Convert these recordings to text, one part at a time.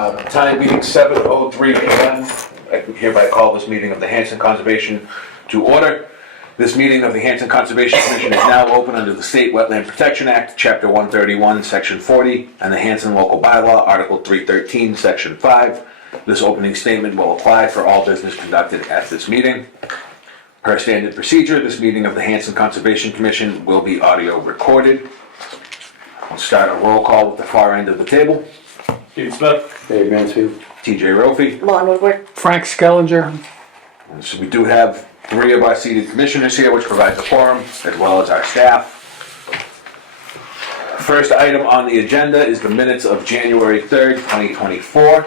Time being 7:03 p.m. I hereby call this meeting of the Hanson Conservation to order. This meeting of the Hanson Conservation Commission is now open under the State Wetland Protection Act, Chapter 131, Section 40, and the Hanson Local Bylaw, Article 313, Section 5. This opening statement will apply for all business conducted at this meeting. Per standard procedure, this meeting of the Hanson Conservation Commission will be audio recorded. We'll start a roll call with the far end of the table. Steve Smith. Dave Mansfield. TJ Rofi. Lon Woodward. Frank Skellinger. And so we do have 3 of our seated commissioners here, which provides a quorum, as well as our staff. First item on the agenda is the minutes of January 3rd, 2024.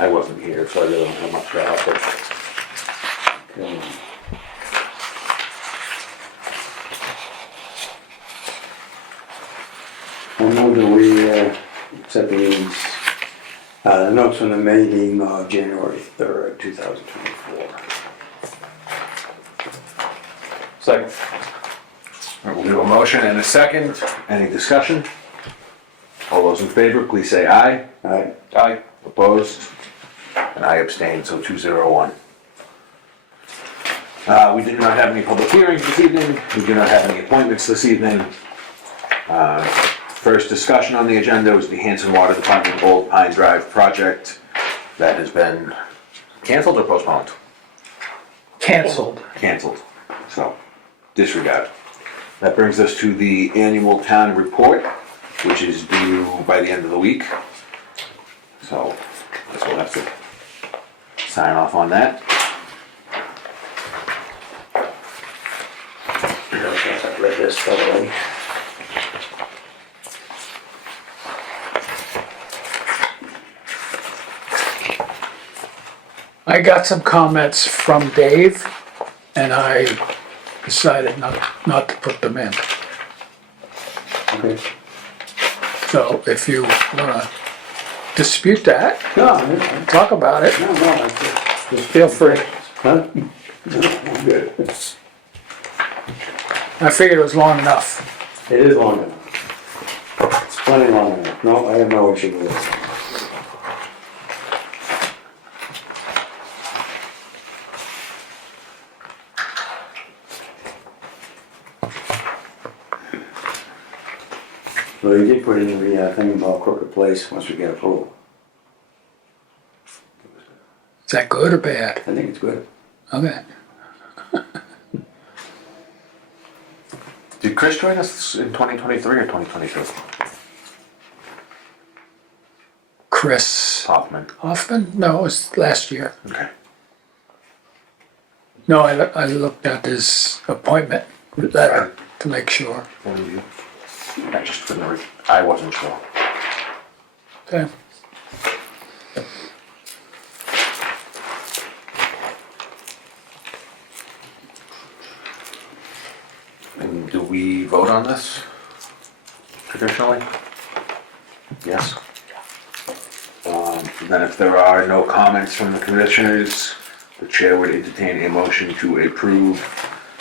I wasn't here, so I really don't have much to offer. I move that we accept these notes from the meeting of January 3rd, 2024. Second. All right, we'll do a motion and a second. Any discussion? All those in favor, please say aye. Aye. Aye. Opposed? And I abstain, so 201. We did not have any public hearings this evening. We do not have any appointments this evening. First discussion on the agenda was the Hanson Water Department Old Pine Drive project that has been canceled or postponed? Canceled. Canceled. So, disregard. That brings us to the annual town report, which is due by the end of the week. So, I guess we'll have to sign off on that. I've read this thoroughly. I got some comments from Dave, and I decided not to put them in. Okay. So if you wanna dispute that, No, no, talk about it, no, that's it. just feel free. Huh? No, I'm good. I figured it was long enough. It is long enough. It's plenty long enough. No, I have no issue with it. Well, you did put in the thing about Crooked Place once we get approval. Is that good or bad? I think it's good. Okay. Did Chris join us in 2023 or 2022? Chris Hoffman. Hoffman? No, it was last year. Okay. No, I looked at his appointment letter to make sure. I just couldn't, I wasn't sure. Okay. And do we vote on this traditionally? Yes. Then if there are no comments from the commissioners, the chair would entertain a motion to approve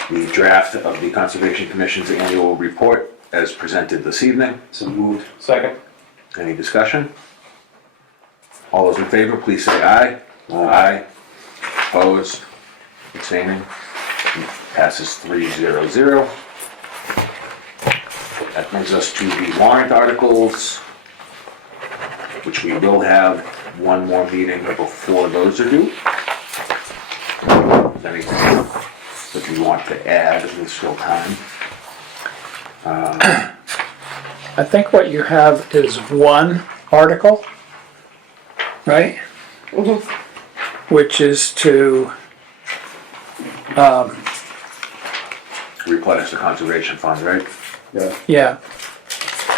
the draft of the Conservation Commission's annual report as presented this evening. So moved. Second. Any discussion? All those in favor, please say aye. Aye. Opposed? Abstaining? Passes 3-0-0. That brings us to the warrant articles, which we will have one more meeting before those are due. Is there anything that you want to add? There's still time. I think what you have is one article, right? Which is to, Replenish the conservation fund, right? Yeah. yeah.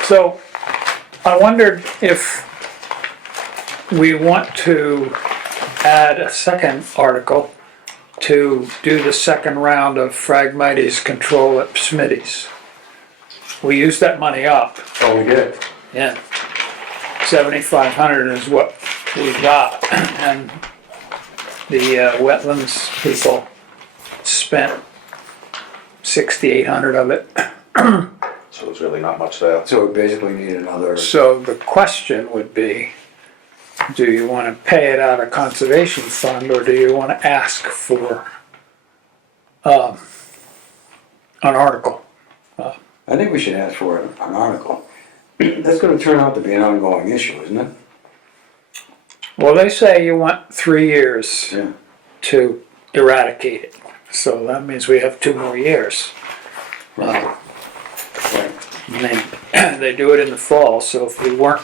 So I wondered if we want to add a second article to do the second round of Phragmites control at Smitty's. We used that money up. Oh, we did. Yeah. 7,500 is what we got, and the wetlands people spent 6,800 of it. So there's really not much there. So we basically need another, So the question would be, do you want to pay it out of conservation fund, or do you want to ask for an article? I think we should ask for an article. That's gonna turn out to be an ongoing issue, isn't it? Well, they say you want 3 years Yeah. to eradicate it, so that means we have 2 more years. Right. And they do it in the fall, so if we weren't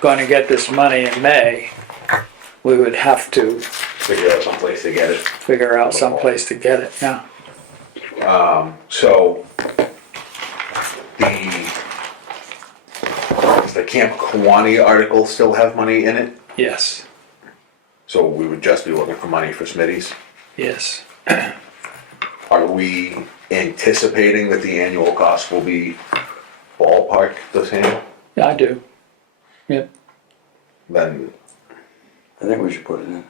going to get this money in May, we would have to Figure out someplace to get it. figure out some place to get it, yeah. So, does the Camp Kawani article still have money in it? Yes, So we would just be looking for money for Smitty's? yes. Are we anticipating that the annual cost will be ballpark the same? Yeah, I do. Yep. Then I think we should put it in.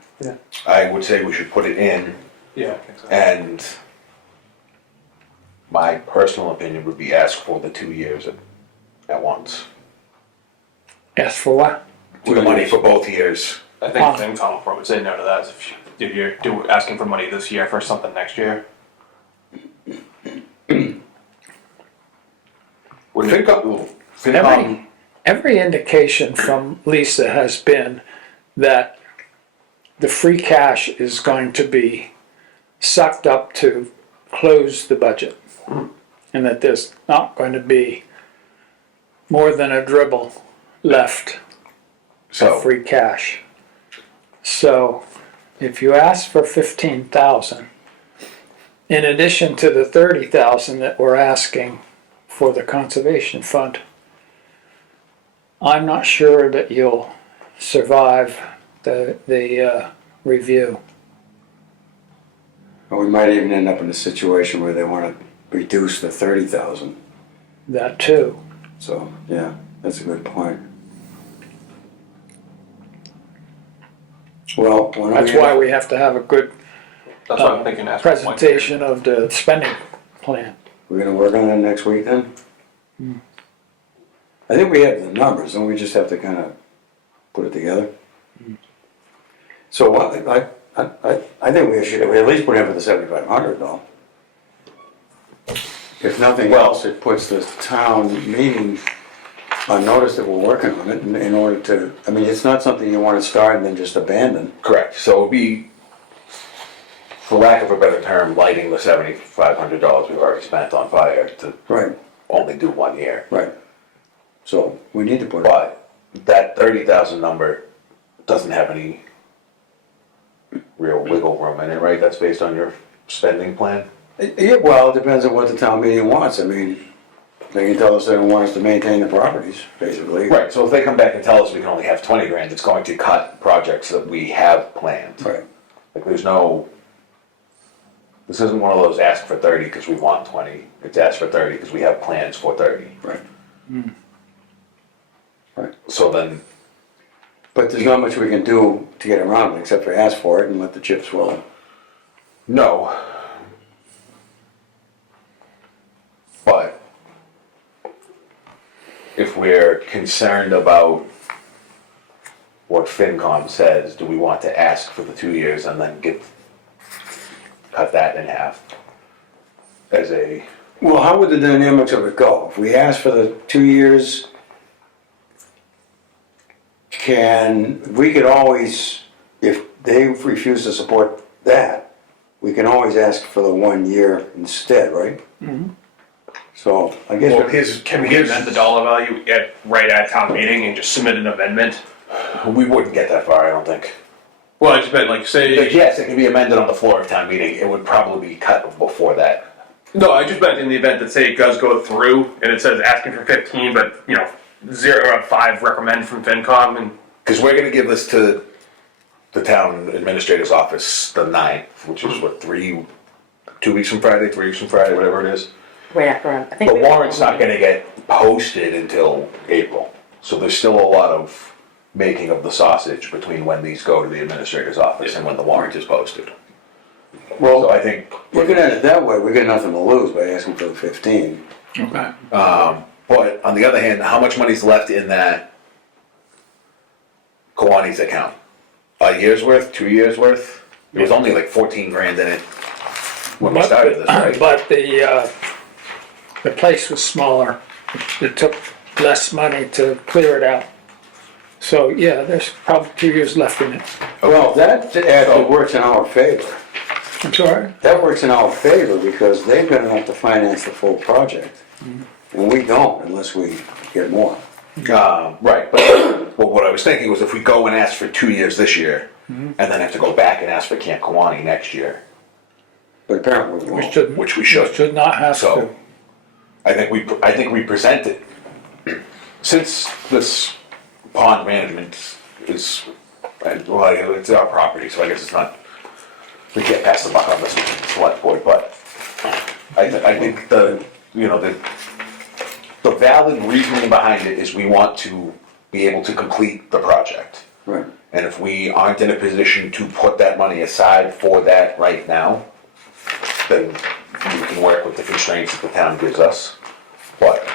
I would say we should put it in, Yeah, I think so. and my personal opinion would be ask for the 2 years at once. Ask for what? The money for both years. I think FinCom would say no to that if you're asking for money this year for something next year. FinCom, Every indication from Lisa has been that the free cash is going to be sucked up to close the budget. And that there's not going to be more than a dribble left of so, free cash. So if you ask for 15,000, in addition to the 30,000 that we're asking for the conservation fund, I'm not sure that you'll survive the review. Or we might even end up in a situation where they wanna reduce the 30,000. That too. So, yeah, that's a good point. Well, why don't That's why we have to have a good That's what I'm thinking. Ask for one year. presentation of the spending plan. We're gonna work on that next week then? I think we have the numbers, and we just have to kinda put it together. So what, I think we should at least put in for the 7,500 though. If nothing Well- else, it puts the town meeting on notice that we're working on it in order to, I mean, it's not something you wanna start and then just abandon. correct, so it would be, for lack of a better term, lighting the $7,500 we've already spent on fire to Right, only do 1 year. right. So we need to put it, But that 30,000 number doesn't have any real wiggle room in it, right? That's based on your spending plan? yeah, well, it depends on what the town meeting wants, I mean, They can tell us they don't want us to maintain the properties, basically. Right, so if they come back and tell us we can only have 20 grand, it's going to cut projects that we have planned. Right. Like, there's no, this isn't one of those ask for 30 because we want 20. It's ask for 30 because we have plans for 30. Right. Right. So then, But there's not much we can do to get around it, except for ask for it and let the chips roll. no. But if we're concerned about what FinCom says, do we want to ask for the 2 years and then cut that in half as a, Well, how would the dynamics of it go? If we ask for the 2 years, we could always, if they refuse to support that, we can always ask for the 1 year instead, right? Mm-hmm. So, I guess. Can we amend the dollar value right at town meeting and just submit an amendment? we wouldn't get that far, I don't think. Well, I just meant like say. Like, yes, it can be amended on the floor of town meeting, it would probably be cut before that. No, I just meant in the event that say it does go through and it says asking for 15, but 0 or 5 recommend from FinCom and. Because we're gonna give this to the town administrator's office the 9th, which is what, 2 weeks from Friday, 3 weeks from Friday, whatever it is. Right after, I think. The we- warrant's not gonna get posted until April, so there's still a lot of making of the sausage between when these go to the administrator's office and when the warrant is posted. So Well, I think, looking at it that way, we got nothing to lose by asking for the 15. Okay. but on the other hand, how much money's left in that Kiwanis account? A year's worth, 2 years worth? It was only like 14 grand in it when we started this, right? But the place was smaller. It took less money to clear it out. So, yeah, there's probably 2 years left in it. Well, that actually works in our favor. I'm sorry? That works in our favor because they've got enough to finance the full project. And we don't unless we get more. Right, but well, what I was thinking was if we go and ask for 2 years this year, and then have to go back and ask for Camp Kiwani next year, But apparently we We won't. shouldn't. which we should. Should not have to. So, I think we present it, since this pond management is, well, it's our property, so I guess it's not, we can't pass the buck on this select board, but I think the valid reasoning behind it is we want to be able to complete the project. Right. And if we aren't in a position to put that money aside for that right now, then we can work with the constraints that the town gives us. But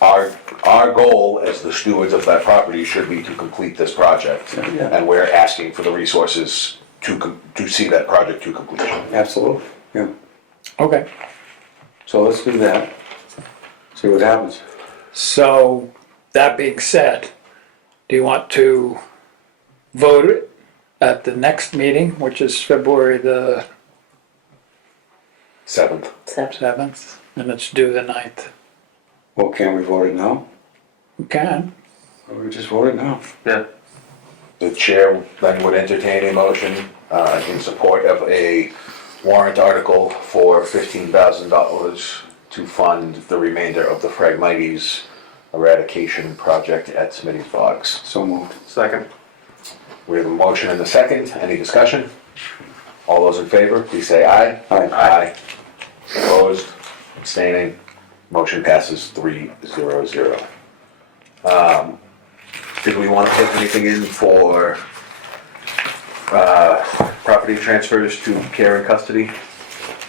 our goal as the stewards of that property should be to complete this project. Yeah. And we're asking for the resources to see that project to completion. Absolutely, yeah. Okay. So let's do that. See what happens. So, that being said, do you want to vote it at the next meeting, which is February the 7th. 7th, and it's due the 9th? Well, can't we vote it now? We can. We just vote it now. Yeah. The chair then would entertain a motion in support of a warrant article for $15,000 to fund the remainder of the Phragmites eradication project at Smitty's Bogs. So moved. Second. We have a motion and a second. Any discussion? All those in favor, please say aye. Aye. Aye. Opposed, abstaining, motion passes 3-0-0. Did we want to put anything in for property transfers to care and custody?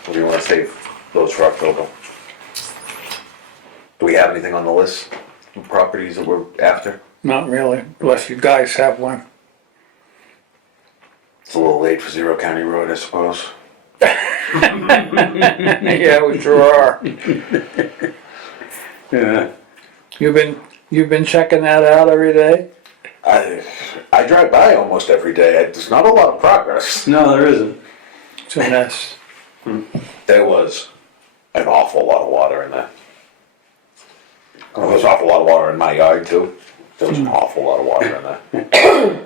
Or do you want to save those for October? Do we have anything on the list of properties that we're after? Not really, unless you guys have one. It's a little late for Zero County Road, I suppose. Yeah, we sure are. Yeah. You've been checking that out every day? I drive by almost every day. There's not a lot of progress. No, there isn't. It's a mess. There was an awful lot of water in there. There was an awful lot of water in my yard too. There was an awful lot of water in there.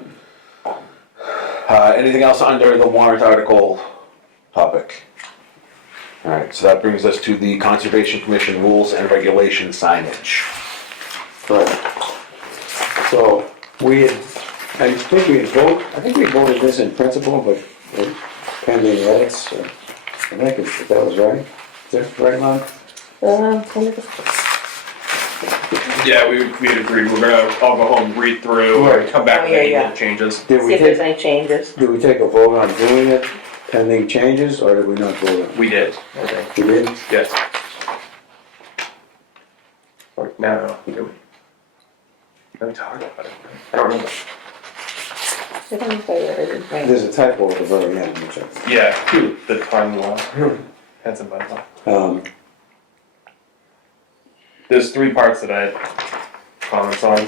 Anything else under the warrant article topic? All right, so that brings us to the Conservation Commission rules and regulations signage. Right. So, I think we voted this in principle, but pending edits, I think if that was right. Is that right, Lon? Yeah, we had agreed, we're gonna all go home, read through, Right. and come back with Oh, yeah, any yeah. little changes. Did See we if there's take, any changes. did we take a vote on doing it pending changes, or did we not vote on it? We did, I think. We did? Yes. Or, no, did we? Did we talk about it? I don't remember. I don't say that it is right. There's a typo at the very end, which Yeah, the time law. Hanson bylaw. There's 3 parts that I had comments on,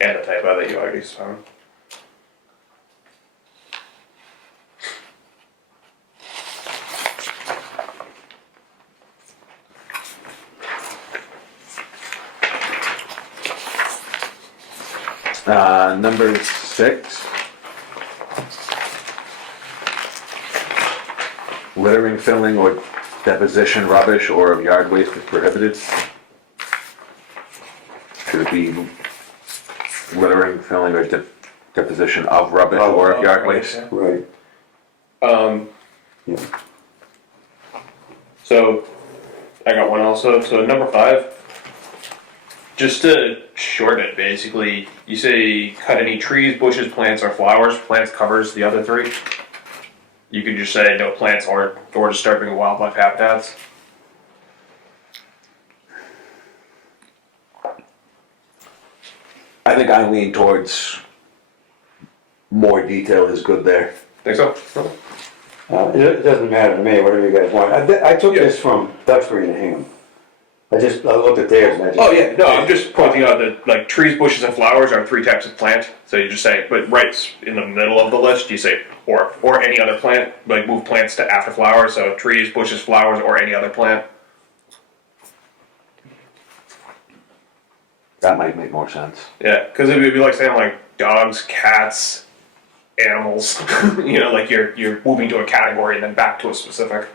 and the typo that you already found. Number 6. Littering, filling, or deposition rubbish or of yard waste is prohibited. Should it be littering, filling, or deposition of rubbish or of yard waste? right, yeah. So, I got one also. So number 5, just to shorten it, basically, you say cut any trees, bushes, plants, or flowers. Plants covers the other 3. You could just say no plants or disturbing wildlife habitats. I think I lean towards more detail is good there. Think so? It doesn't matter to me, whatever you guys want. I took Yeah. this from Duxbury and Hingham. I looked at theirs and I just. Oh yeah, no, I'm just pointing out that like trees, bushes, and flowers are 3 types of plant. So you just say, but right in the middle of the list, you say or any other plant. Like move plants to after flowers. So trees, bushes, flowers, or any other plant. That might make more sense. Yeah, because it would be like saying like dogs, cats, animals. You know, like you're moving to a category and then back to a specific.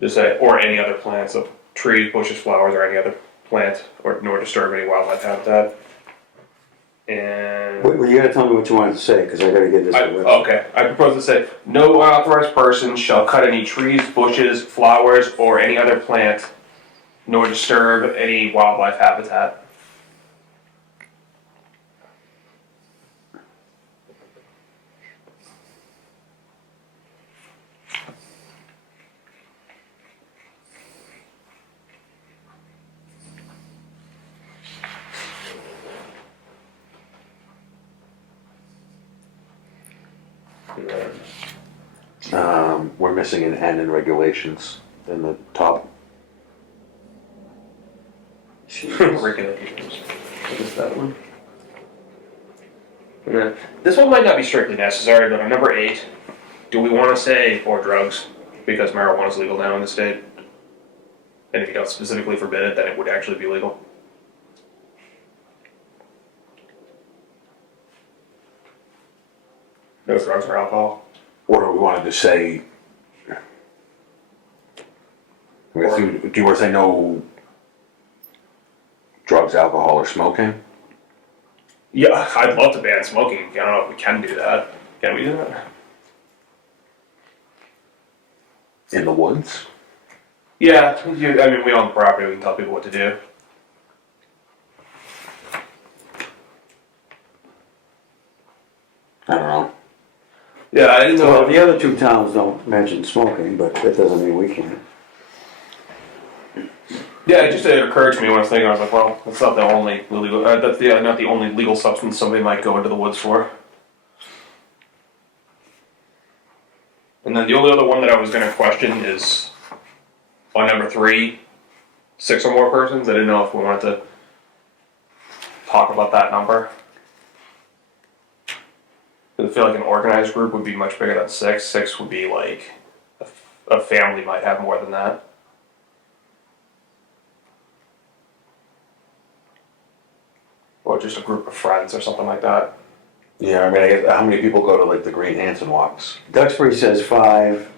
Just say or any other plants, so trees, bushes, flowers, or any other plant, or nor disturb any wildlife habitat. And Well, you gotta tell me what you wanted to say, because I gotta get this. okay, I propose to say no unauthorized person shall cut any trees, bushes, flowers, or any other plant, nor disturb any wildlife habitat. We're missing an N in regulations in the top. Regulations. What is that one? And then, this one might not be strictly necessary, but on number 8, do we want to say or drugs? Because marijuana is legal now in the state. And if you don't specifically forbid it, then it would actually be legal. No drugs or alcohol. Or do we want to just say? Do you want to say no drugs, alcohol, or smoking? Yeah, I'd love to ban smoking. I don't know if we can do that. Can we do that? In the woods? Yeah, I mean, we own the property. We can tell people what to do. I don't know. Yeah, I didn't know. Well, the other 2 towns don't mention smoking, but that doesn't mean we can't. Yeah, it occurred to me when I was thinking. I was like, well, that's not the only illegal. That's not the only legal substance somebody might go into the woods for. And then the only other one that I was going to question is on number 3, 6 or more persons. I didn't know if we wanted to talk about that number. 'Cause I feel like an organized group would be much bigger than 6. 6 would be like a family might have more than that. Or just a group of friends or something like that. Yeah, I mean, I guess, how many people go to like the Green Hanson walks? Duxbury says 5.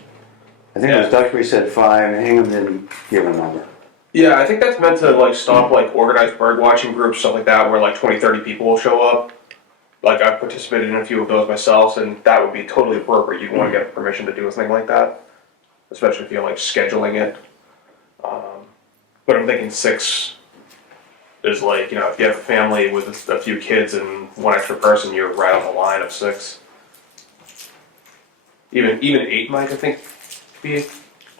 I think it was Yeah. Duxbury said 5, and Hingham didn't give a number. Yeah, I think that's meant to like stop like organized bird watching groups, stuff like that, where like 20, 30 people will show up. Like I've participated in a few of those myself, and that would be totally appropriate. You'd want to get permission to do a thing like that, especially if you're like scheduling it. But I'm thinking 6 is like, you know, if you have a family with a few kids and one extra person, you're right on the line of 6. Even 8 might, I think, be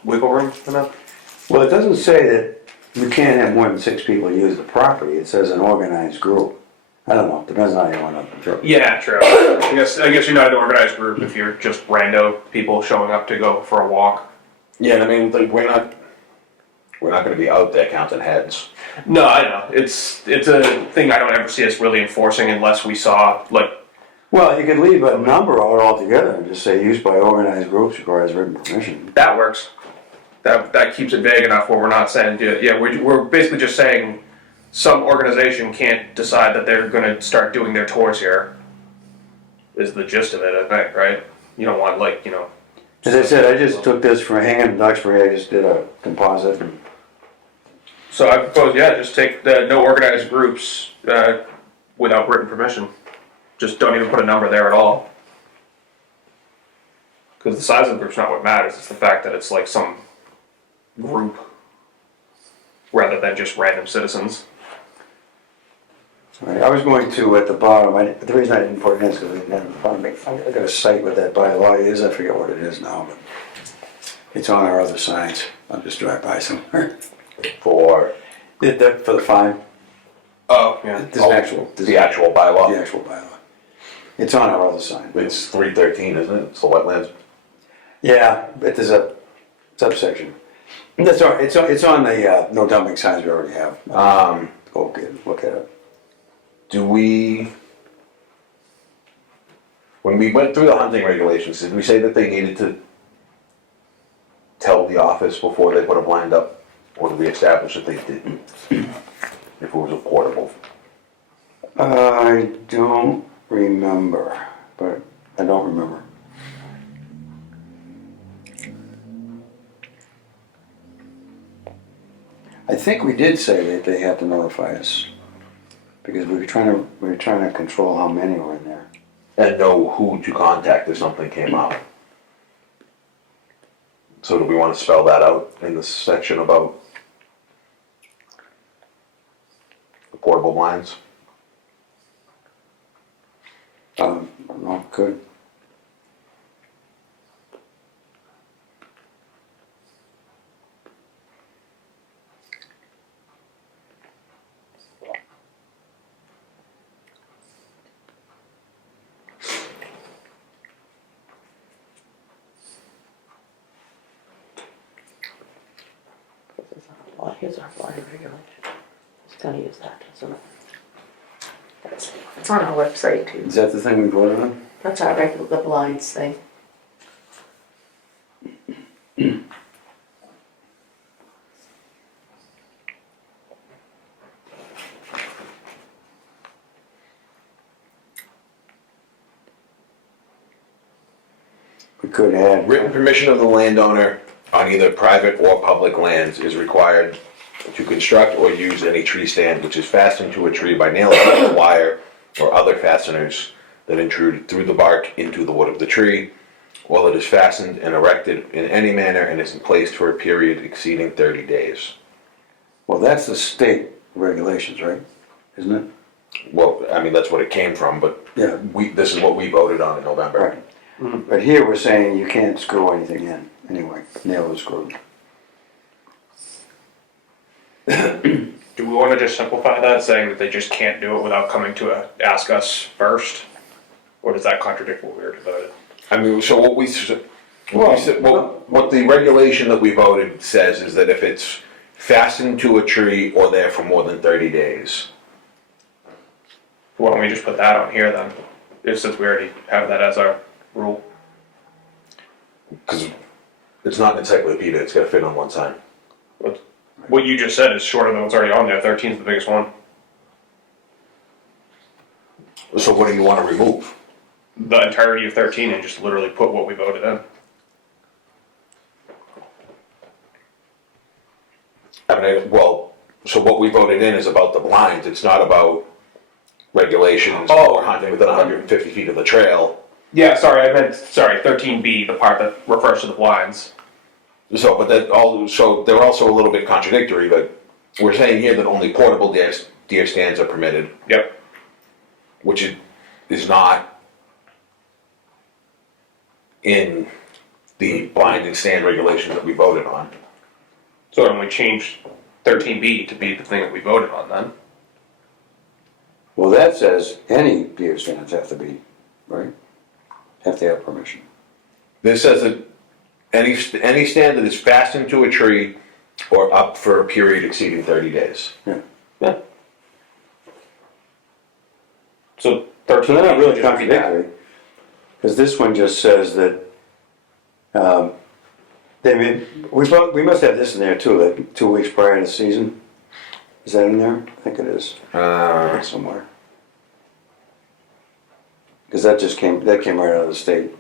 wiggle room enough. Well, it doesn't say that you can't have more than 6 people use the property. It says an organized group. I don't know, depends on how you want to interpret. Yeah, true. I guess you're not an organized group if you're just rando people showing up to go for a walk. Yeah, and I mean, like, we're not gonna be out there counting heads. No, I know. It's a thing I don't ever see us really enforcing unless we saw like. Well, you could leave a number out altogether and just say used by organized groups requires written permission. That works. That keeps it vague enough where we're not saying, yeah, we're basically just saying some organization can't decide that they're going to start doing their tours here. Is the gist of it, I think, right? You don't want like, you know. As I said, I just took this from Hingham and Duxbury. I just did a composite. And So I propose, yeah, just take the no organized groups without written permission. Just don't even put a number there at all. Because the size of the group's not what matters. It's the fact that it's like some group rather than just random citizens. Right, I was going to at the bottom. The reason I didn't put it in is because I didn't have it in front of me. I got a site what that bylaw is. I forget what it is now, but it's on our other signs. I'll just drive by somewhere. For For the fine. Oh, yeah. This actual. the actual bylaw. The actual bylaw. It's on our other sign. It's 313, isn't it? It's the wetlands. Yeah, but there's a subsection. That's all right. It's on the no dumping signs we already have. Go look at it. Do we, when we went through the hunting regulations, did we say that they needed to tell the office before they put a blind up? Or did we establish that they didn't? If it was a portable? I don't remember, but I don't remember. I think we did say that they had to notify us because we were trying to control how many were in there. And know who to contact if something came up. So do we want to spell that out in the section about the portable blinds? No, good. Here's our blind regulation. Just gonna use that, isn't it? It's on our website too. Is that the thing we voted on? That's our regular, the blinds thing. We could add. Written permission of the landowner on either private or public lands is required to construct or use any tree stand which is fastened to a tree by nailing a wire or other fasteners that intrude through the bark into the wood of the tree, while it is fastened and erected in any manner and is placed for a period exceeding 30 days. Well, that's the state regulations, right? Isn't it? Well, I mean, that's what it came from, but Yeah. this is what we voted on in November. Right. But here we're saying you can't screw anything in anyway. Nail the screw. Do we want to just simplify that, saying that they just can't do it without coming to ask us first? Or does that contradict what we were devoted? I mean, so what the regulation that we voted says is that if it's fastened to a tree or there for more than 30 days. Why don't we just put that on here then? Since we already have that as our rule. Because it's not an encyclopedia, it's gotta fit on one sign. What you just said is shorter than what's already on there. 13 is the biggest one. So what do you wanna remove? the entirety of 13 and just literally put what we voted in. I mean, well, so what we voted in is about the blinds, it's not about regulations or hunting within 150 feet of the trail. Yeah, sorry, I meant, 13B, the part that refers to the blinds. So, but that all, so they're also a little bit contradictory, but we're saying here that only portable deer stands are permitted, Yep. which is not in the blind and stand regulations that we voted on. So why don't we change 13B to be the thing that we voted on then? Well, that says any deer stands have to be, right? Have to have permission. This says that any stand that is fastened to a tree or up for a period exceeding 30 days. Yeah. Yeah. So 13B. So they're not really should just be that. contradictory, because this one just says that, we must have this in there too, like 2 weeks prior to the season. Is that in there? I think it is, somewhere. Because that came right out of the state.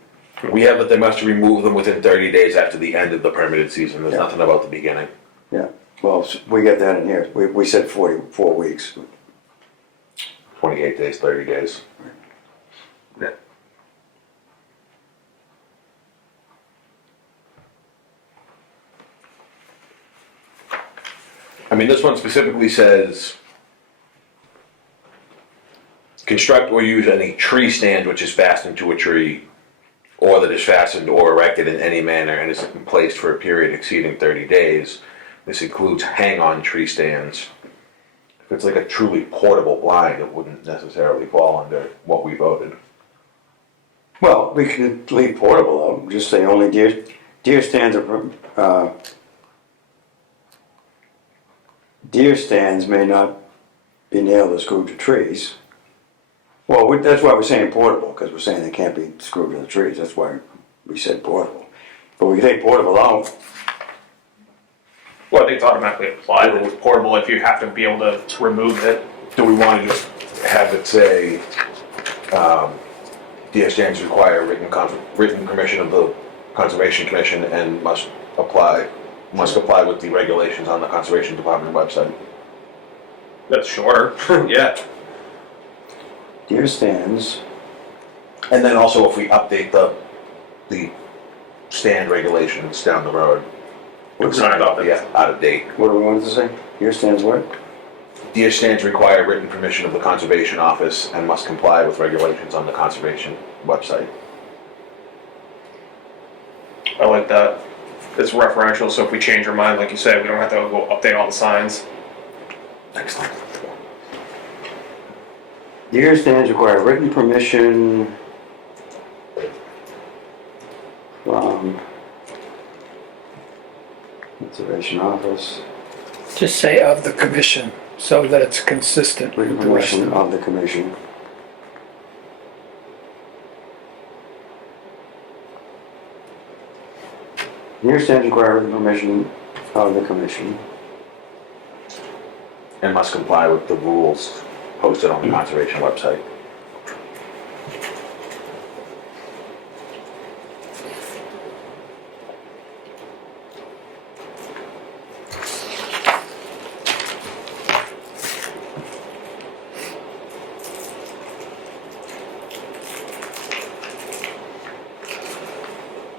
We have that they must remove them within 30 days after the end of the permitted season. There's Yeah. nothing about the beginning. Yeah, well, we got that in here. We said 44 weeks. 28 days, 30 days. Yeah. I mean, this one specifically says, construct or use any tree stand which is fastened to a tree, or that is fastened or erected in any manner and is placed for a period exceeding 30 days. This includes hang-on tree stands. If it's like a truly portable blind, it wouldn't necessarily fall under what we voted. Well, we could leave portable out, just say only deer stands are, deer stands may not be nailed or screwed to trees. Well, that's why we're saying portable, because we're saying they can't be screwed to the trees, that's why we said portable. But we can take portable out. Well, I think it's automatically applied that it's portable if you have to be able to remove it. Do we want to just have it say, deer stands require written permission of the Conservation Commission and must comply with the regulations on the Conservation Department website? That's shorter, yeah. Deer stands, And then also if we update the stand regulations down the road. It's not about that. Yeah, out of date. what do we want it to say? Deer stands what? Deer stands require written permission of the Conservation Office and must comply with regulations on the Conservation website. I like that. It's referential, so if we change our mind, like you said, we don't have to go update all the signs. Excellent. Deer stands require written permission from Conservation Office, Just say of the commission, so that it's consistent written with the rest permission of of the commission. Deer stands require written permission of the commission. And must comply with the rules posted on the Conservation website.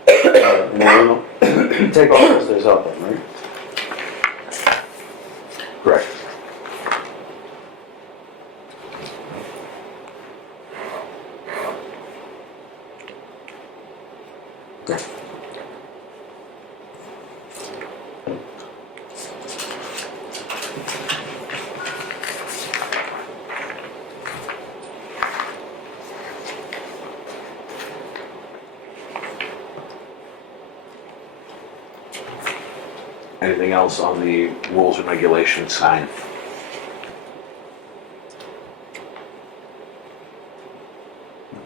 And then we'll take all this things out then, right? Correct. Anything else on the rules and regulations sign?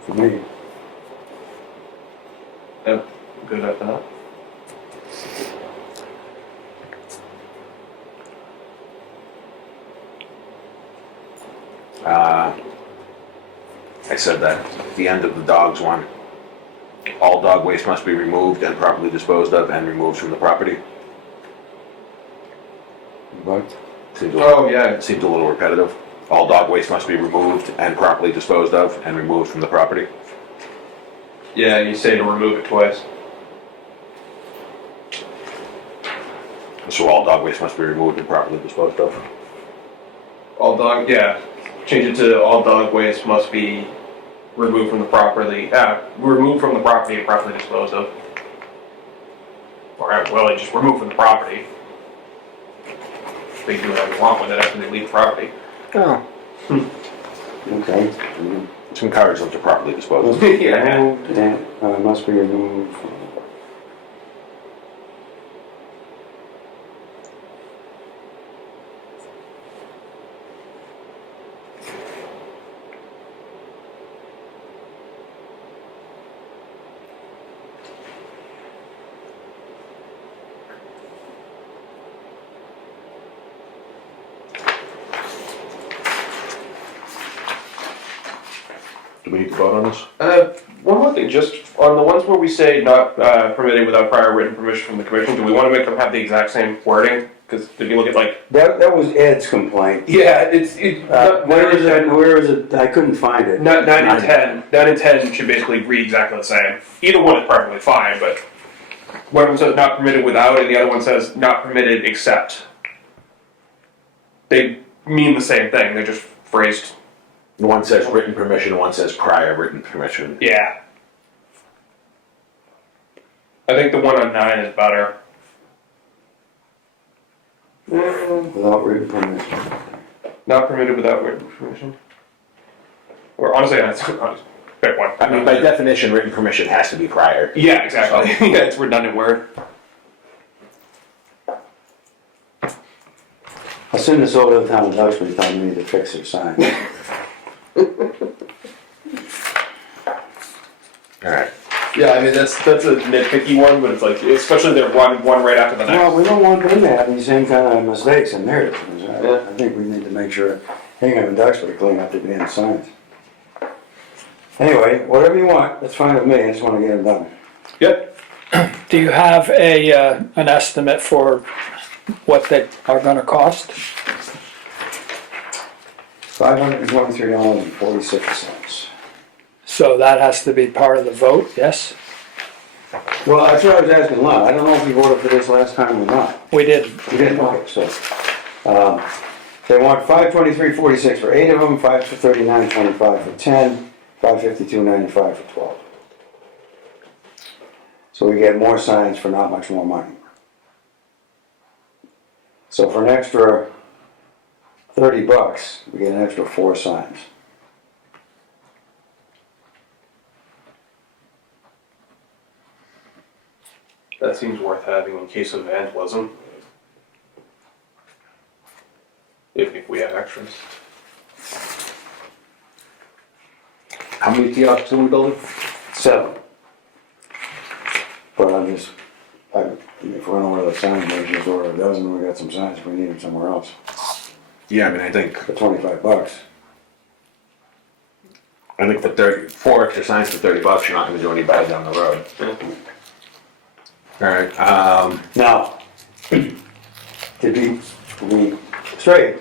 For me. Yep, good at that. I said that at the end of the dogs one. All dog waste must be removed and properly disposed of and removed from the property. But, Oh, yeah. Seemed a little repetitive. All dog waste must be removed and properly disposed of and removed from the property. Yeah, you say to remove it twice. So all dog waste must be removed and properly disposed of. Change it to all dog waste must be removed from the property, removed from the property and properly disposed of. Or, just removed from the property. They can do whatever they want with it after they leave the property. Oh. okay. To encourage them to properly dispose of. Yeah. Removed and, must be removed from. Do we need to vote on this? One more thing, just on the ones where we say not permitted without prior written permission from the commission, do we want to make them have the exact same wording? Because if you look at like, That was Ed's complaint. yeah, Where is it? I couldn't find it. 9 and 10. 9 and 10 should basically read exactly the same. Either one is perfectly fine, but one of them says not permitted without, and the other one says not permitted except. They mean the same thing. They're just phrased. One says written permission, one says prior written permission. Yeah. I think the one on 9 is better. Without written permission. Not permitted without written permission. Or honestly, that's pick one. I mean, by definition, written permission has to be prior. Yeah, exactly. Yeah, it's a redundant word. I'll send this over to the town of Duxbury, telling them they need to fix their sign. Alright. Yeah, I mean that's a nitpicky one, but it's like especially they're one right after the next. Well, we don't want them to have these same kind of mistakes in theirs. I think we need to make sure Hingham and Duxbury clean up their damn signs. Anyway, whatever you want, that's fine with me, I just wanna get them done. Yep. Do you have an estimate for what they are gonna cost? $523.46. So that has to be part of the vote, yes? Well, that's what I was asking Lon, I don't know if you voted for this last time or not. We didn't. You didn't, okay, so, they want $523.46 for 8 of them, $539.25 for 10, $552.95 for 12. So we get more signs for not much more money. So for an extra $30, we get an extra 4 signs. That seems worth having in case of vandalism. If we have extras. How many kiosks are we building? 7. But if we're gonna order the signs, maybe just order a dozen, we got some signs if we need them somewhere else. Yeah, I mean, I think For $25. for 4 extra signs for $30, you're not gonna do any bad down the road. Alright, Now, to be straight,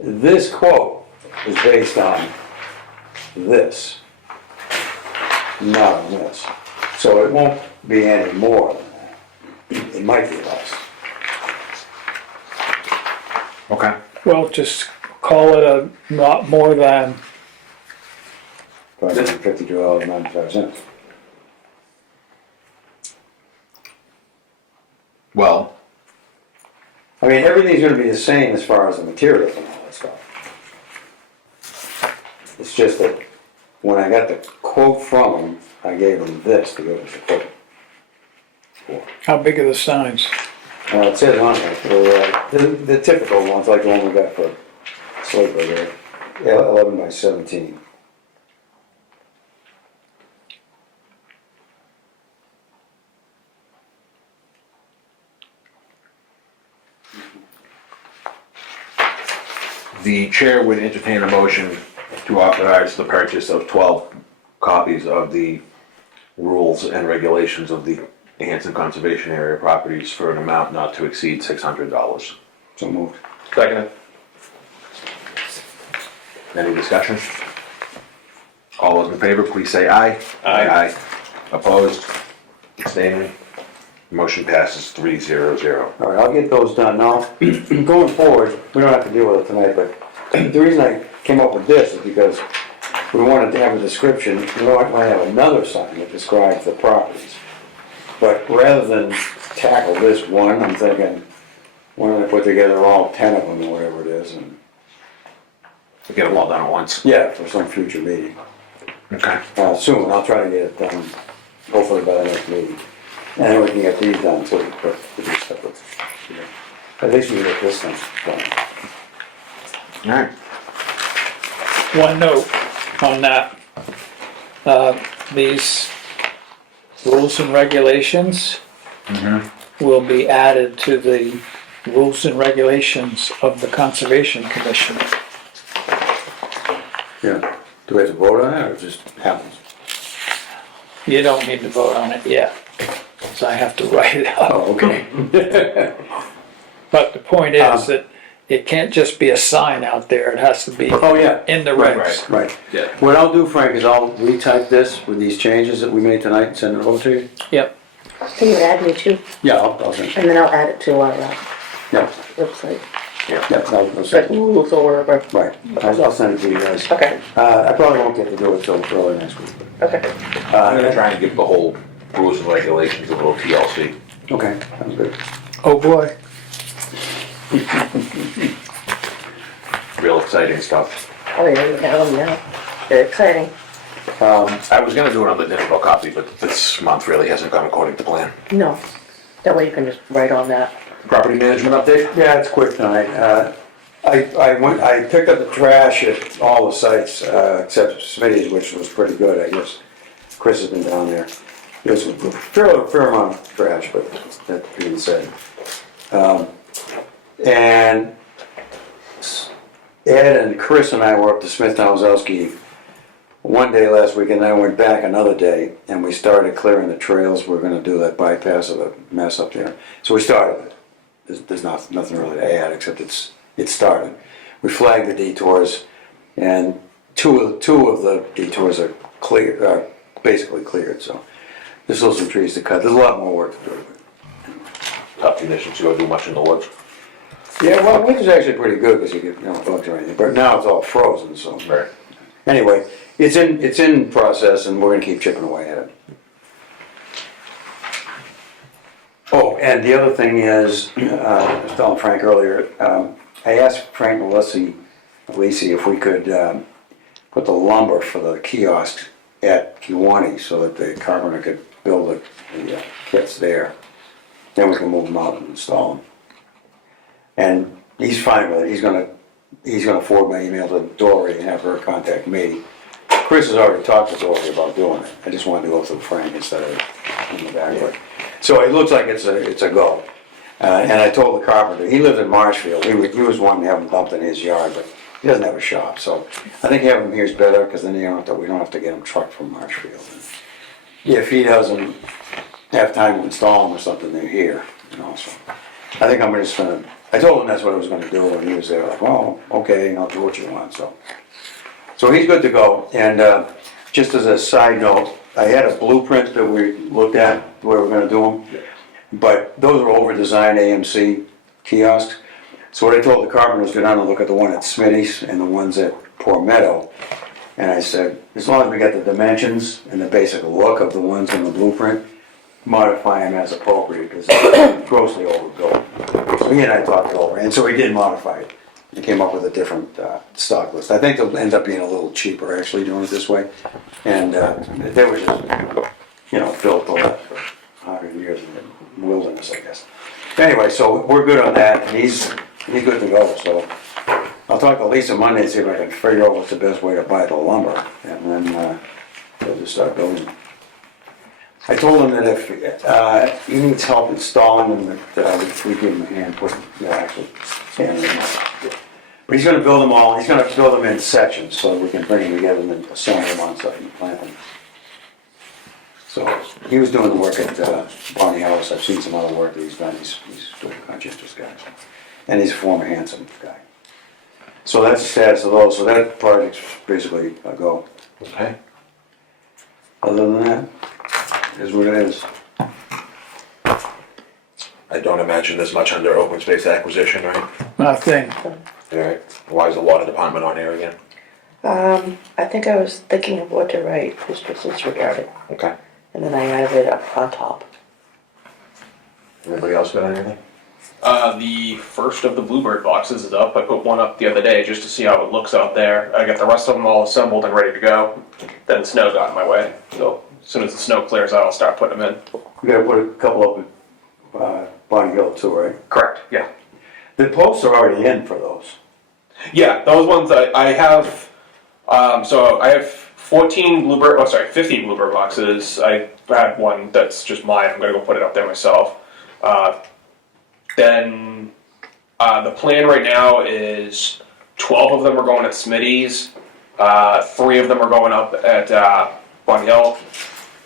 this quote is based on this, not on this. So it won't be any more than that. It might be less. okay. Well, just call it a not more than, $552.95. Well, I mean, everything's gonna be the same as far as the materials and all that stuff. It's just that when I got the quote from them, I gave them this to go with the quote. how big are the signs? It says on there, the typical ones, like the one we got for Sleeper there, 11 by 17. the chair would entertain a motion to authorize the purchase of 12 copies of the rules and regulations of the Hanson Conservation Area properties for an amount not to exceed $600. So moved. Second. Any discussion? All those in favor, please say aye. Aye. Opposed? Abstaining? Motion passes 300. All right, I'll get those done. Now, going forward, we don't have to deal with it tonight, but the reason I came up with this is because we wanted to have a description. We might have another sign that describes the properties. But rather than tackle this one, I'm thinking, why don't I put together all 10 of them or whatever it is, and, Get them all done at once. yeah, for some future meeting. Okay. Soon, I'll try to get it done, hopefully by the next meeting. And then we can get these done too, but we'll do separate. At least we get this thing done. All right. One note on that. These rules and regulations will be added to the rules and regulations of the Conservation Commission. Yeah. Do we have to vote on that, or it just happens? You don't need to vote on it yet, because I have to write it out. Oh, okay. But the point is that it can't just be a sign out there, it has to be Oh, yeah. in the Right, regs. Right. Yeah. What I'll do, Frank, is I'll retype this with these changes that we made tonight and send it over to you. Yep. Can you add me too? Yeah, I'll send it. And then I'll add it to our Yeah, website, yeah, I'll like send it. rules or wherever. Right, I'll send it to you guys. Okay, I probably won't get to do it till early next week. okay. I'm gonna try and give the whole rules and regulations a little TLC. Okay, sounds good. Oh, boy. Real exciting stuff. Oh, yeah, you have them now. They're exciting. I was gonna do it on the digital copy, but this month really hasn't gone according to plan. No, that way you can just write on that. Property management update? Yeah, it's quick tonight. I picked up the trash at all the sites, except Smitty's, which was pretty good, I guess. Chris has been down there. There's a fair amount of trash, but that being said. And Ed and Chris and I were up to Smithtown Zowski one day last week, and then I went back another day, and we started clearing the trails. We're gonna do that bypass of the mess up there. So we started it. There's nothing really to add, except it started. We flagged the detours, and two of the detours are clear, basically cleared, so there's still some trees to cut. There's a lot more work to do. Tough conditions, you go do much in the woods. Yeah, well, winter's actually pretty good, because you get, no bugs or anything, but now it's all frozen, so. Right. Anyway, it's in process, and we're gonna keep chipping away at it. Oh, and the other thing is, I was telling Frank earlier, I asked Frank Lisi if we could put the lumber for the kiosks at Kiwani so that the carpenter could build the kits there. Then we can move them out and install them. And he's fine with it. He's gonna forward my email to Dory and have her contact me. Chris has already talked to Dory about doing it. I just wanted to go through Frank instead of in the back. But so it looks like it's a go. And I told the carpenter, he lives in Marshfield. He was wanting to have them dumped in his yard, but he doesn't have a shop. So I think having them here is better, because then we don't have to get them trucked from Marshfield. And if he doesn't have time to install them or something, they're here, you know. So I think I'm just gonna. I told him that's what I was gonna do, and he was there like, oh, okay, I'll do what you want. So he's good to go. And just as a side note, I had a blueprint that we looked at where we're gonna do them, but those are over-designed AMC kiosks. So what I told the carpenters, go down and look at the one at Smitty's and the ones at Poor Meadow. And I said, as long as we get the dimensions and the basic look of the ones in the blueprint, modify them as appropriate, because they're grossly overbuilt. So he and I talked it over, and so he did modify it. He came up with a different stock list. I think they'll end up being a little cheaper actually doing it this way. And they were just, built for 100 years in the wilderness, I guess. Anyway, so we're good on that, and he's good to go. So I'll talk to Lisa Monday and see if I can figure out what's the best way to buy the lumber, and then we'll just start building. I told him that if he needs help installing them, that we give him a hand putting, actually standing them up. He's gonna build them all, he's gonna build them in sections, so we can bring them together and then assemble them on site and plant them. So, he was doing the work at Barney House, I've seen some other work that he's done, he's doing a conscientious guy. And he's a former Hanson guy. So that's the status of those, so that project's basically a go. Okay. Other than that, is what it is. I don't imagine there's much under open space acquisition, right? Nothing. Alright, why is the water department on here again? I think I was thinking of what to write, just disregarded, Okay. and then I added it up on top. Anybody else got anything? The first of the Bluebird boxes is up. I put one up the other day just to see how it looks out there. I got the rest of them all assembled and ready to go. Then the snow got in my way. So as soon as the snow clears out, I'll start putting them in. We gotta put a couple up at Barney Hill too, right? Correct, yeah. The posts are already in for those. Yeah, those ones I have, so I have 15 Bluebird boxes. I had one that's just mine. I'm gonna go put it up there myself. Then the plan right now is 12 of them are going at Smitty's, 3 of them are going up at Bunny Hill,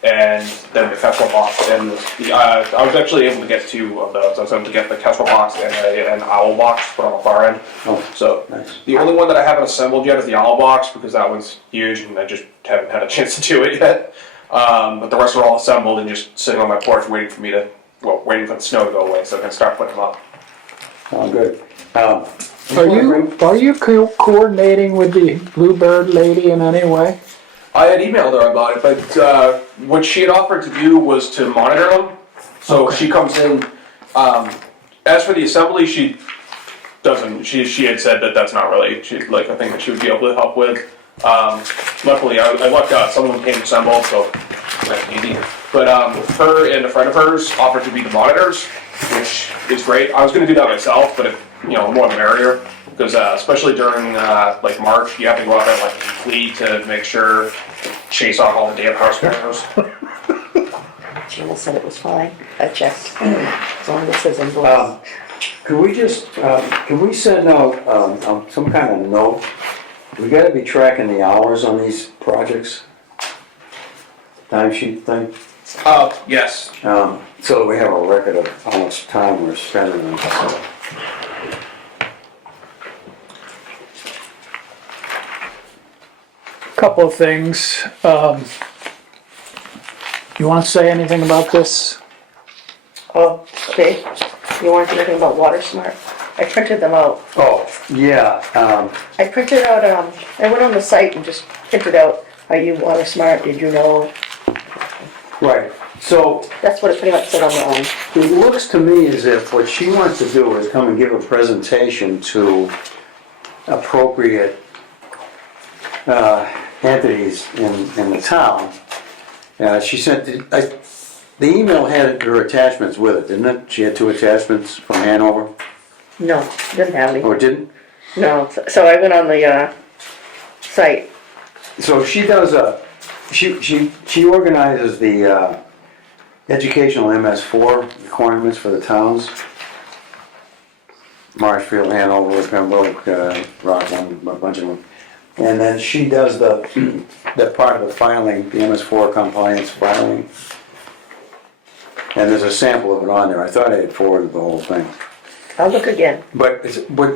and then the Kestrel box. And I was actually able to get 2 of those. I was able to get the Kestrel box and an Owl box put on the far end. Oh, So nice. the only one that I haven't assembled yet is the Owl box because that one's huge and I just haven't had a chance to do it yet. But the rest are all assembled and just sitting on my porch waiting for waiting for the snow to go away so I can start putting them up. Oh, good. Are you coordinating with the Bluebird lady in any way? I had emailed her about it, but what she had offered to do was to monitor them. So she comes in. As for the assembly, she doesn't. She had said that that's not really like a thing that she would be able to help with. Luckily, I lucked out. Some of them came assembled, so that's easy. But her and a friend of hers offered to be the monitors, which is great. I was going to do that myself, but if, more the merrier. Because especially during like March, you have to go out there like weekly to make sure, chase off all the damn house fires. Gina said it was fine, I checked, as long as it says invoice. Could we just, can we send out some kind of note? We gotta be tracking the hours on these projects. Timesheet thing, Yes. so that we have a record of how much time we're spending on this. Couple of things. You want to say anything about this? Oh, okay, you want anything about Water Smart? I printed them out. Oh, yeah, I printed out, I went on the site and just printed out, are you Water Smart, did you know? right, so That's what it pretty much said on the, it looks to me as if what she wants to do is come and give a presentation to appropriate entities in the town. She sent, the email had her attachments with it, didn't it? She had 2 attachments from Hanover, no, didn't have any. or didn't? No, so I went on the, site. So she does she organizes the educational MS4 requirements for the towns. Marshfield, Hanover, Pembroke, Rockland, a bunch of them. And then she does that part of the filing, the MS4 compliance filing. And there's a sample of it on there. I thought I had forwarded the whole thing. I'll look again. But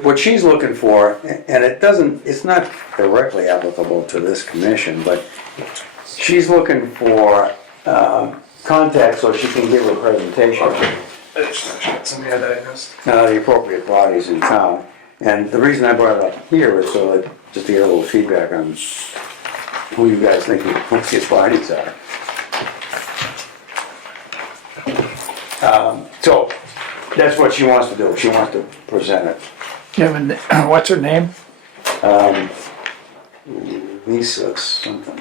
what she's looking for, and it's not directly applicable to this commission, but she's looking for contacts so she can give a presentation. The appropriate bodies in town. And the reason I brought it up here is so that, just to get a little feedback on who you guys think the appropriate bodies are. So, that's what she wants to do. She wants to present it. What's her name? Lisa something.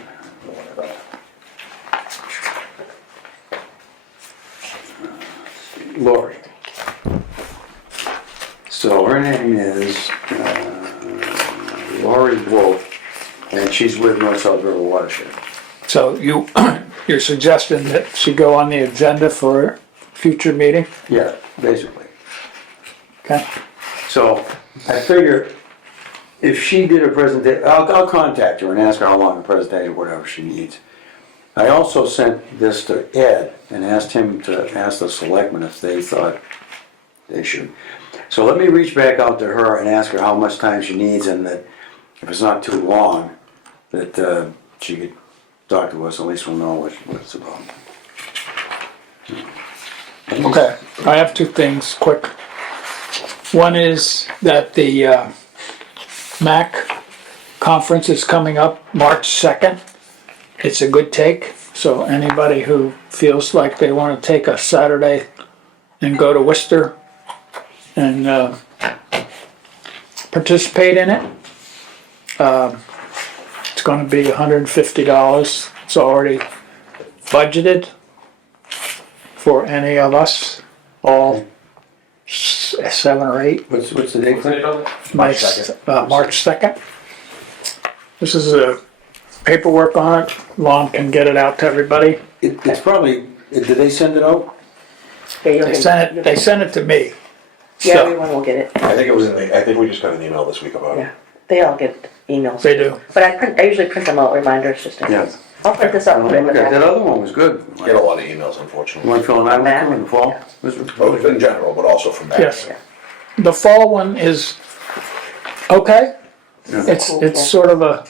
Lori. So her name is Lori Wolf, and she's with North South River Watershed. So you're suggesting that she go on the agenda for a future meeting? Yeah, basically. Okay. So I figure if she did a presentation, I'll contact her and ask her how long a presentation, whatever she needs. I also sent this to Ed and asked him to ask the selectmen if they thought they should. So let me reach back out to her and ask her how much time she needs, and that if it's not too long, that she could talk to us, at least we'll know what it's about. Okay, I have two things, quick. One is that the MAC conference is coming up March 2nd. It's a good take, so anybody who feels like they want to take a Saturday and go to Worcester and participate in it, it's going to be $150. It's already budgeted for any of us, all 7 or 8. What's the date for it? March 2nd. This is a paperwork on it. Lon can get it out to everybody. It's probably, did they send it out? They sent it to me. Yeah, So, everyone will get it. I think it was I think we just got an email this week about Yeah, they all get emails. they do. But I usually print them out, reminders, just in Yeah. case. I'll print this out. and put it in the Okay, that packet. other one was good. Get a lot of emails, You unfortunately. want to fill an island Mac? too in the fall? Yeah. Both in general, but also from back. Yes. Yeah. The fall one is okay. It's Cool, yeah. sort of a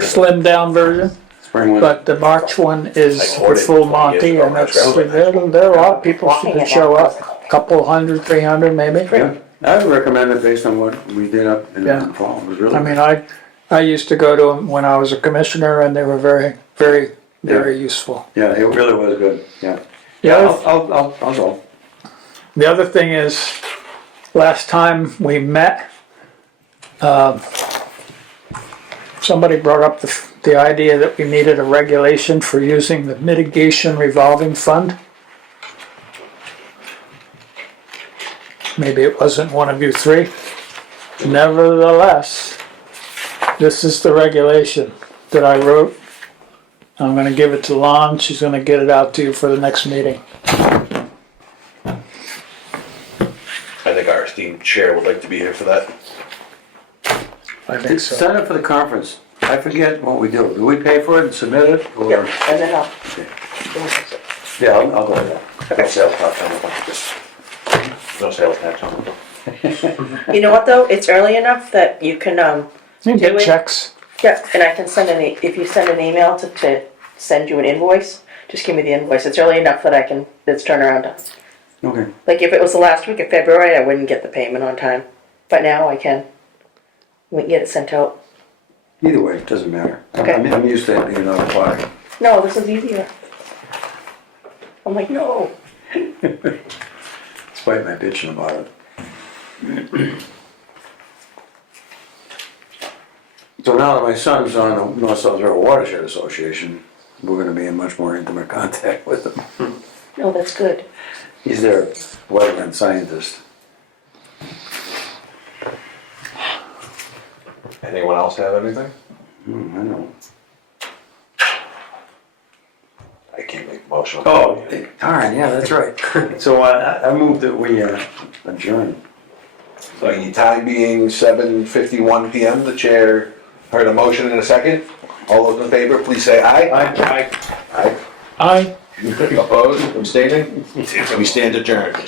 slimmed down version, Spring one. but the March one is I the ordered full 20 years Monty, ago and when I it's, was there are a lot of people that show up. Couple hundred, 300 maybe. Yeah, I would recommend it based on what we did up in Yeah. the fall. It was really. I mean, I used to go to them when I was a commissioner, and they were very, very, very useful. Yeah, it really was good, yeah. The other, I'll go. the other thing is, last time we met, somebody brought up the idea that we needed a regulation for using the mitigation revolving fund. Maybe it wasn't one of you three. Nevertheless, this is the regulation that I wrote. I'm gonna give it to Lon, she's gonna get it out to you for the next meeting. I think our esteemed chair would like to be here for that. I think so. Sign up for the conference. I forget what we do. Do we pay for it and submit it? Or? Yep, and then I'll. Yeah, I'll go with that. No sales tax on it. Just- No sales tax on it. You know what though, it's early enough that you can, You can do get it. checks. yeah, and I can send if you send an email to send you an invoice, just give me the invoice. It's early enough that it's turnaround time. Okay. Like if it was the last week of February, I wouldn't get the payment on time. But now I can. We can get it sent out. Either way, it doesn't matter. Okay. I'm used to it being on the clock. No, this is easier. I'm like, no. Despite my bitching about it. So now that my son's on the North South River Watershed Association, we're gonna be in much more intimate contact with him. No, that's good. He's their wetland scientist. Anyone else have anything? I know. I can't make a motion. Oh, darn, yeah, that's right. So I moved that we adjourn. The time being 7:51 PM, the chair heard a motion in a second. All those in favor, please say aye. Aye. Aye. I Opposed, abstaining? We stand adjourned.